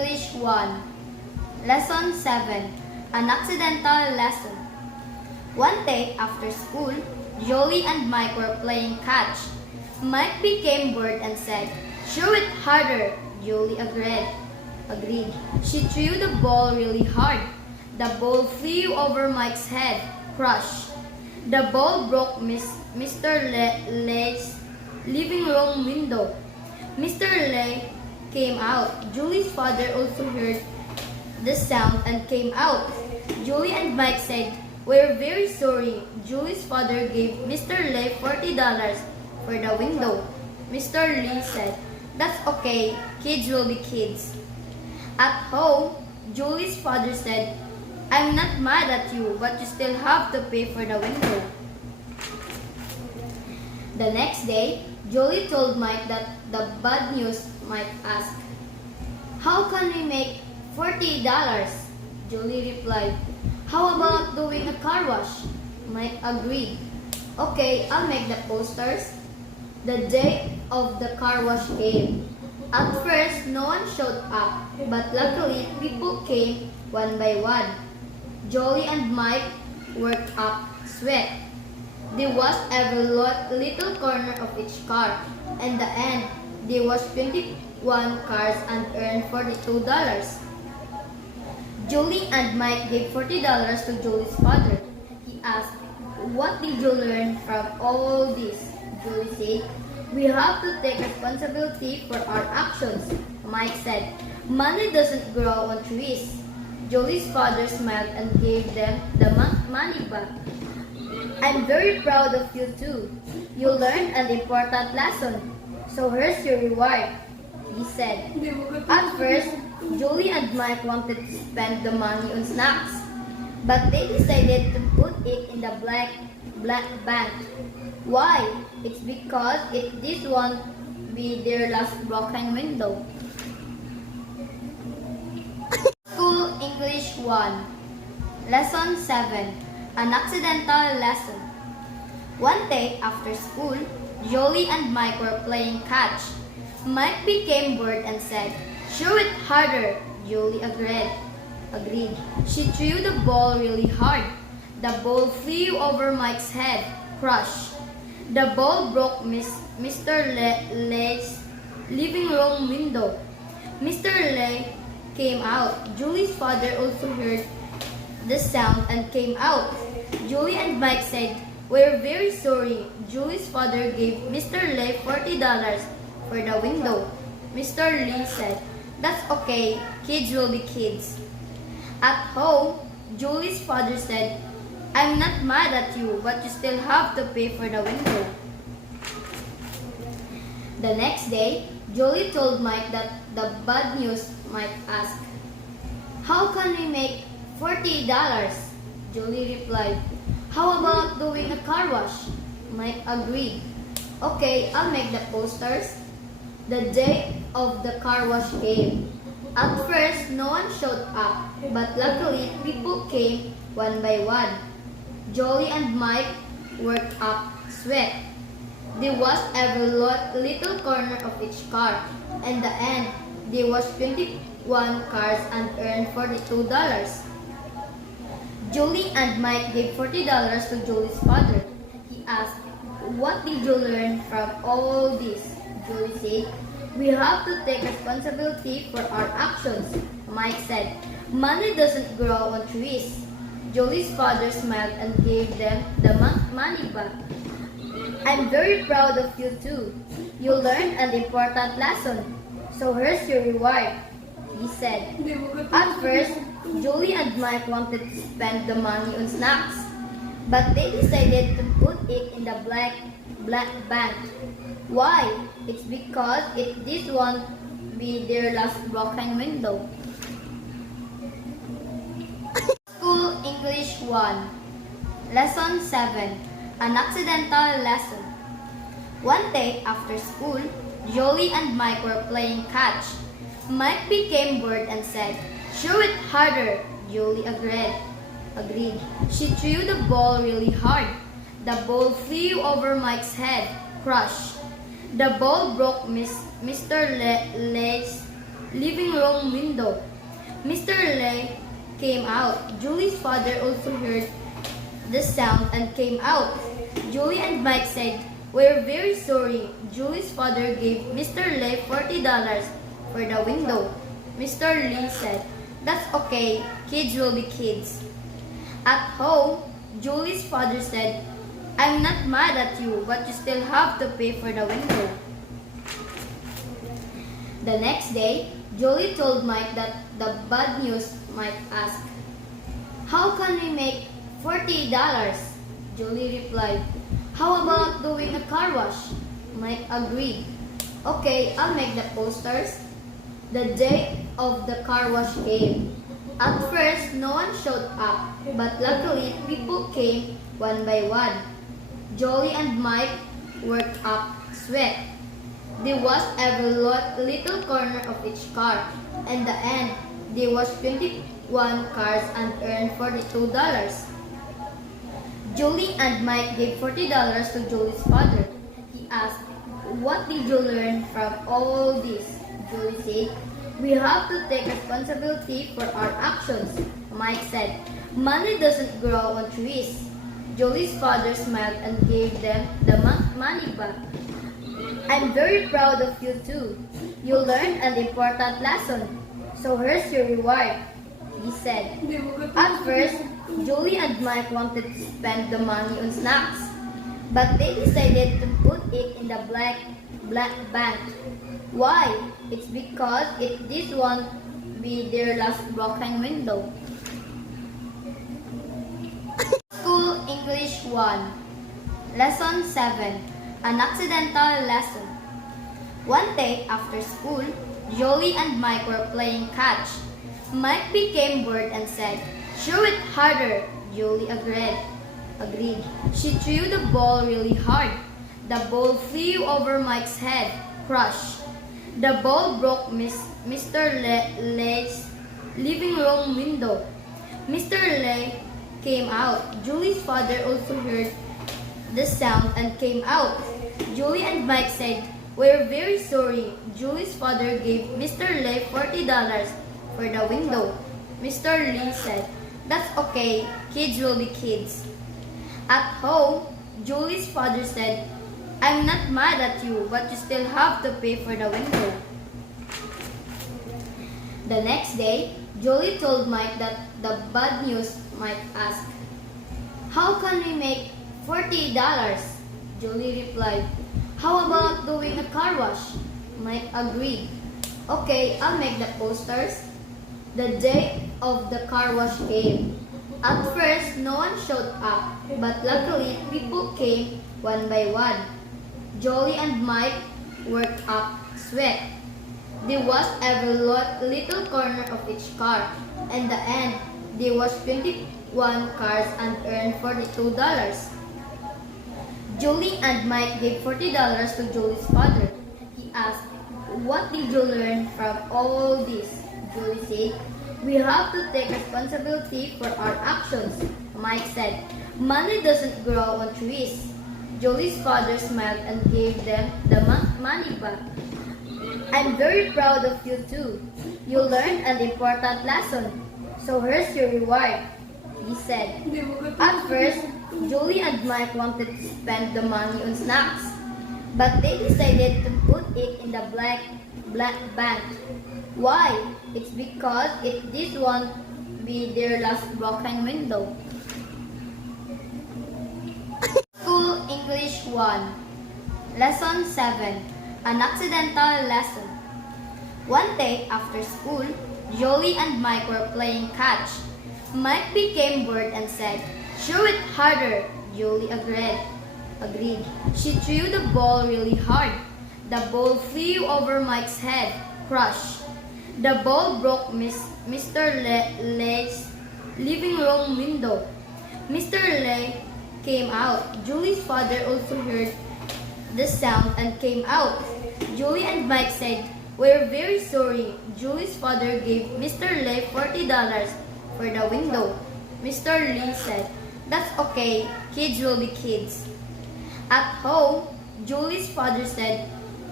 English 1, Lesson 7, An Accidental Lesson. One day after school, Jolie and Mike were playing catch. Mike became bored and said, "Throw it harder." Jolie agreed. She threw the ball really hard. The ball flew over Mike's head, crushed. The ball broke Mr. Lay's living room window. Mr. Lay came out. Julie's father also heard the sound and came out. Julie and Mike said, "We're very sorry." Julie's father gave Mr. Lay $40 for the window. Mr. Lee said, "That's okay, kids will be kids." At home, Julie's father said, "I'm not mad at you, but you still have to pay for the window." The next day, Jolie told Mike that the bad news. Mike asked, "How can we make $40? Jolie replied, "How about doing a car wash?" Mike agreed. "Okay, I'll make the posters." The day of the car wash came. At first, no one showed up, but luckily people came one by one. Jolie and Mike worked up sweat. They washed every little corner of each car. In the end, they washed 21 cars and earned $42. Jolie and Mike gave $40 to Jolie's father. He asked, "What did you learn from all this?" Jolie said, "We have to take responsibility for our actions." Mike said, "Money doesn't grow on trees." Jolie's father smiled and gave them the money back. "I'm very proud of you too. You learned an important lesson. So here's your reward," he said. At first, Jolie and Mike wanted to spend the money on snacks, but they decided to put it in the black bank. Why? It's because this won't be their last broken window. School English 1, Lesson 7, An Accidental Lesson. One day after school, Jolie and Mike were playing catch. Mike became bored and said, "Throw it harder." Jolie agreed. She threw the ball really hard. The ball flew over Mike's head, crushed. The ball broke Mr. Lay's living room window. Mr. Lay came out. Julie's father also heard the sound and came out. Julie and Mike said, "We're very sorry." Julie's father gave Mr. Lay $40 for the window. Mr. Lee said, "That's okay, kids will be kids." At home, Julie's father said, "I'm not mad at you, but you still have to pay for the window." The next day, Jolie told Mike that the bad news. Mike asked, "How can we make $40? Jolie replied, "How about doing a car wash?" Mike agreed. "Okay, I'll make the posters." The day of the car wash came. At first, no one showed up, but luckily people came one by one. Jolie and Mike worked up sweat. They washed every little corner of each car. In the end, they washed 21 cars and earned $42. Jolie and Mike gave $40 to Jolie's father. He asked, "What did you learn from all this?" Jolie said, "We have to take responsibility for our actions." Mike said, "Money doesn't grow on trees." Jolie's father smiled and gave them the money back. "I'm very proud of you too. You learned an important lesson. So here's your reward," he said. At first, Jolie and Mike wanted to spend the money on snacks, but they decided to put it in the black bank. Why? It's because this won't be their last broken window. School English 1, Lesson 7, An Accidental Lesson. One day after school, Jolie and Mike were playing catch. Mike became bored and said, "Throw it harder." Jolie agreed. She threw the ball really hard. The ball flew over Mike's head, crushed. The ball broke Mr. Lay's living room window. Mr. Lei came out. Julie's father also heard the sound and came out. Julie and Mike said, "We're very sorry." Julie's father gave Mr. Lei $40 for the window. Mr. Lee said, "That's okay, kids will be kids." At home, Julie's father said, "I'm not mad at you, but you still have to pay for the window." The next day, Julie told Mike that the bad news. Mike asked, "How can we make $40? Julie replied, "How about doing a car wash?" Mike agreed. "Okay, I'll make the posters." The day of the car wash came. At first, no one showed up, but luckily people came one by one. Jolie and Mike worked up sweat. They washed every little corner of each car. In the end, they washed 21 cars and earned $42. Julie and Mike gave $40 to Julie's father. He asked, "What did you learn from all this?" Julie said, "We have to take responsibility for our actions." Mike said, "Money doesn't grow on trees." Julie's father smiled and gave them the money back. "I'm very proud of you too. You learned an important lesson. So here's your reward," he said. At first, Julie and Mike wanted to spend the money on snacks, but they decided to put it in the black bank. Why? It's because this won't be their last broken window. School English 1. Lesson 7. An accidental lesson. One day after school, Jolie and Mike were playing catch. Mike became bored and said, "Throw it harder." Jolie agreed. She threw the ball really hard. The ball flew over Mike's head, crushed. The ball broke Mr. Lei's living room window. Mr. Lei came out. Julie's father also heard the sound and came out. Julie and Mike said, "We're very sorry." Julie's father gave Mr. Lei $40 for the window. Mr. Lee said, "That's okay, kids will be kids." At home, Julie's father said, "I'm not mad at you, but you still have to pay for the window." The next day, Julie told Mike that the bad news. Mike asked, "How can we make $40? Julie replied, "How about doing a car wash?" Mike agreed. "Okay, I'll make the posters." The day of the car wash came. At first, no one showed up, but luckily people came one by one. Jolie and Mike worked up sweat. They washed every little corner of each car. In the end, they washed 21 cars and earned $42. Julie and Mike gave $40 to Julie's father. He asked, "What did you learn from all this?" Julie said, "We have to take responsibility for our actions." Mike said, "Money doesn't grow on trees." Julie's father smiled and gave them the money back. "I'm very proud of you too. You learned an important lesson. So here's your reward," he said. At first, Julie and Mike wanted to spend the money on snacks, but they decided to put it in the black bank. Why? It's because this won't be their last broken window. School English 1. Lesson 7. An accidental lesson. One day after school, Jolie and Mike were playing catch. Mike became bored and said, "Throw it harder." Jolie agreed. She threw the ball really hard. The ball flew over Mike's head, crushed. The ball broke Mr. Lei's living room window. Mr. Lei came out. Julie's father also heard the sound and came out. Julie and Mike said, "We're very sorry." Julie's father gave Mr. Lei $40 for the window. Mr. Lee said, "That's okay, kids will be kids." At home, Julie's father said,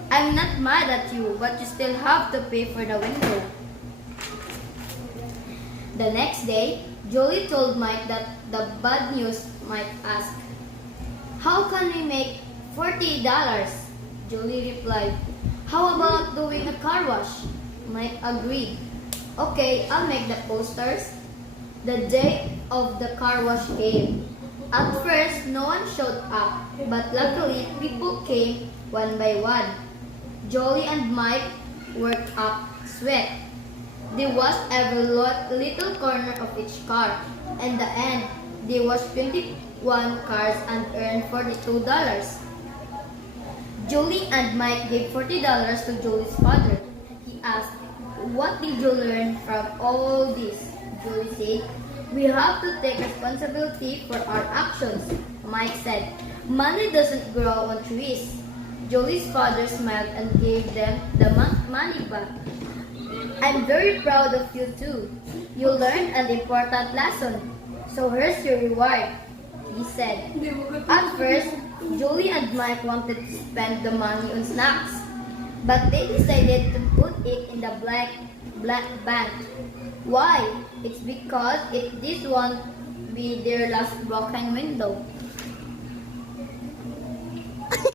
I'm not mad at you, but you still have to pay for the window. The next day, Jolie told Mike that the bad news might ask, "How can we make $40? Jolie replied, "How about doing a car wash?" Mike agreed. "Okay, I'll make the posters." The day of the car wash came. At first, no one showed up, but luckily people came one by one. Jolie and Mike worked up sweat. They washed every little corner of each car. In the end, they washed 21 cars and earned $42. Jolie and Mike gave $40 to Jolie's father. He asked, "What did you learn from all this?" Jolie said, "We have to take responsibility for our actions." Mike said, "Money doesn't grow on trees." Jolie's father smiled and gave them the money back. "I'm very proud of you too. You learned an important lesson. So here's your reward," he said. At first, Jolie and Mike wanted to spend the money on snacks, but they decided to put it in the black bank. Why? It's because this won't be their last broken window.